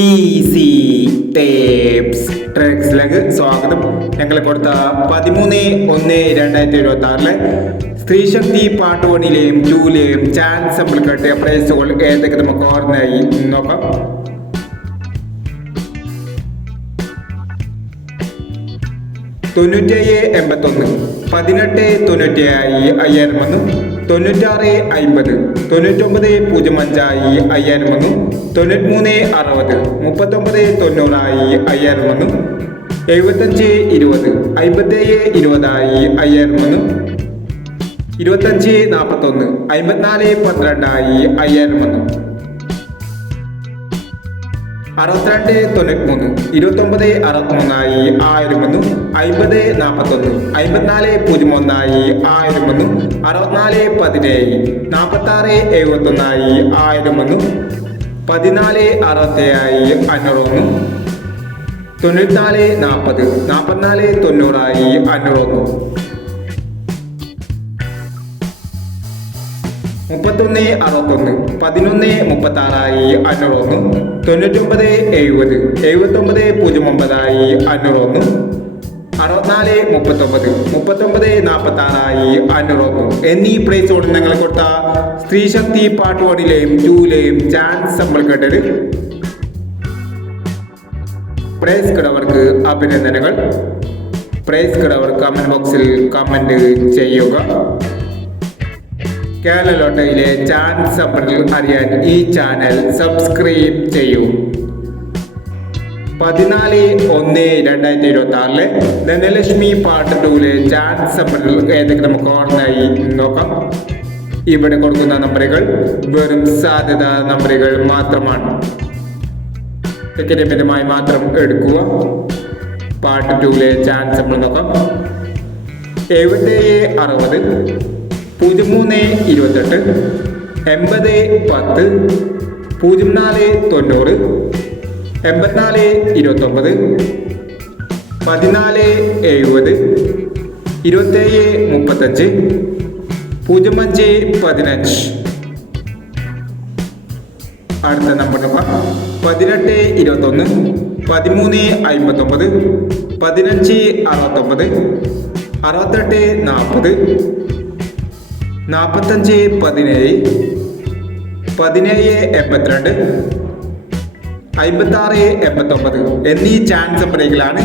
Easy tapes ട്രക്സിലേക്ക് സ്വാഗതം. ഞങ്ങൾ കൊടുത്ത പതിമൂന്ന് ഒന്ന് രണ്ടായിരത്തി ഇരുപത്തി ആറിലെ സ്ത്രീശക്തി പാർട്ട് വണ്ണിലെയും ടൂലെയും ചാൻസ് നമ്മൾ കിട്ടിയ പ്രൈസുകൾ ഏതൊക്കെ നമുക്ക് ഓർമ്മയായി. നോക്കാം. തൊണ്ണൂറ്റേഴ് എൺപത്തൊന്ന്. പതിനെട്ട് തൊണ്ണൂറ്റേഴായി അയ്യായിരം വന്നു തൊണ്ണൂറ്റാറ് അമ്പത് തൊണ്ണൂറ്റൊമ്പത് പൂജ്യം അഞ്ചായി അയ്യായിരം വന്നു തൊണ്ണൂറ്റിമൂന്ന് അറുപത്. മുപ്പത്തൊമ്പത് തൊണ്ണൂറായി അയ്യായിരം വന്നു എഴുപത്തഞ്ച് ഇരുപത്. അമ്പത്തേഴ് ഇരുപതായി അയ്യായിരം വന്നു ഇരുപത്തഞ്ച് നാൽപ്പത്തൊന്ന് അമ്പത്തിനാല് പന്ത്രണ്ടായി അയ്യായിരം വന്നു അറുപത്തിരണ്ട് തൊണ്ണൂറ്റിമൂന്ന് ഇരുപത്തൊമ്പത് അറുപത്തിമൂന്നായി ആയിരം ഒന്ന് അമ്പത് നാൽപ്പത്തൊന്ന് അമ്പത്തിനാല് പൂജ്യം ഒന്നായി ആയിരം ഒന്ന് അറുപത്തിനാല് പതിനേഴ് നാൽപ്പത്താറ് എഴുപത്തൊന്നായി ആയിരം ഒന്ന് പതിനാല് അറുപത്തേഴായി അഞ്ഞൂറ് വന്നു തൊണ്ണൂറ്റിനാല് നാൽപ്പത് നാൽപ്പത്തിനാല് തൊണ്ണൂറായി അഞ്ഞൂറ് മുപ്പത്തൊന്ന് അറുപത്തൊന്ന് പതിനൊന്ന് മുപ്പത്തി ആറായി അഞ്ഞൂറൊന്ന് തൊണ്ണൂറ്റൊമ്പത് എഴുപത് എഴുപത്തൊമ്പത് പൂജ്യം ഒമ്പതായി അഞ്ഞൂറൊന്ന് അറുപത്തിനാല് മുപ്പത്തൊമ്പത് മുപ്പത്തൊമ്പത് നാൽപ്പത്തി ആറായി അഞ്ഞൂറൊന്ന്. എന്നീ പ്രൈസോട് ഞങ്ങൾ കൊടുത്ത സ്ത്രീശക്തി പാർട്ട് വണ്ണിലെയും ടൂലെയും ചാൻസ് നമ്മൾ കേട്ടത്. പ്രൈസ് കിടവർക്ക് അഭിനന്ദനങ്ങൾ. പ്രൈസ് കിടവർ കമന്റ് ബോക്സിൽ കമന്റ് ചെയ്യുക. കേരള ലോട്ടയിലെ ചാൻസ് നമ്പറിൽ അറിയാൻ ഈ ചാനൽ സബ്സ്ക്രൈബ് ചെയ്യൂ. പതിനാല് ഒന്ന് രണ്ടായിരത്തി ഇരുപത്തി ആറിലെ ധനലക്ഷ്മി പാർട്ട് ടൂൽ ചാൻസ് നമ്പറിൽ ഏതൊക്കെ നമുക്ക് ഓർമ്മയായി നോക്കാം. ഇവിടെ കൊടുക്കുന്ന നമ്പറുകൾ വെറും സാധ്യത നമ്പറുകൾ മാത്രമാണ്. ടിക്കറ്റ് മിതമായി മാത്രം എടുക്കുക. പാർട്ട് ടൂലെ ചാൻസ് നമ്മൾ നോക്കാം. എഴുപത്തേഴ് അറുപത്? പൂജ്യം മൂന്ന് ഇരുപത്തെട്ട് എൺപത് പത്ത് പൂജ്യം നാല് തൊണ്ണൂറ് എൺപത്തിനാല് ഇരുപത്തൊമ്പത് പതിനാല് എഴുപത് ഇരുപത്തേഴ് മുപ്പത്തഞ്ച് പൂജ്യം അഞ്ച് പതിനഞ്ച്. അടുത്ത നമ്പർ നോക്കാം പതിനെട്ട് ഇരുപത്തൊന്ന് പതിമൂന്ന് അമ്പത്തൊമ്പത് പതിനഞ്ച് അറുപത്തൊമ്പത് അറുപത്തെട്ട് നാൽപ്പത് നാൽപ്പത്തഞ്ച് പതിനേഴ് പതിനേഴ് എൺപത്തിരണ്ട് അമ്പത്താറ് എൺപത്തൊമ്പത് എന്നീ ചാൻസ് നമ്പറുകളാണ്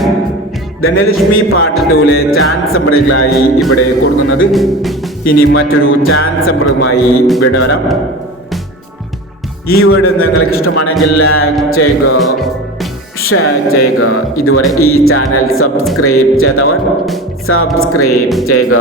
ധനലക്ഷ്മി പാർട്ട് ടൂലെ ചാൻസ് നമ്പറുകളായി ഇവിടെ കൊടുക്കുന്നത്. ഇനി മറ്റൊരു ചാൻസ് നമ്പറുമായി ഇവിടെ വരാം. ഈ വീട് നിങ്ങൾക്ക് ഇഷ്ടമാണെങ്കിൽ ലൈക്ക് ചെയ്യുക ഷെയർ ചെയ്യുക. ഇതുവരെ ഈ ചാനൽ സബ്സ്ക്രൈബ് ചെയ്തവർ സബ്സ്ക്രൈബ് ചെയ്യുക.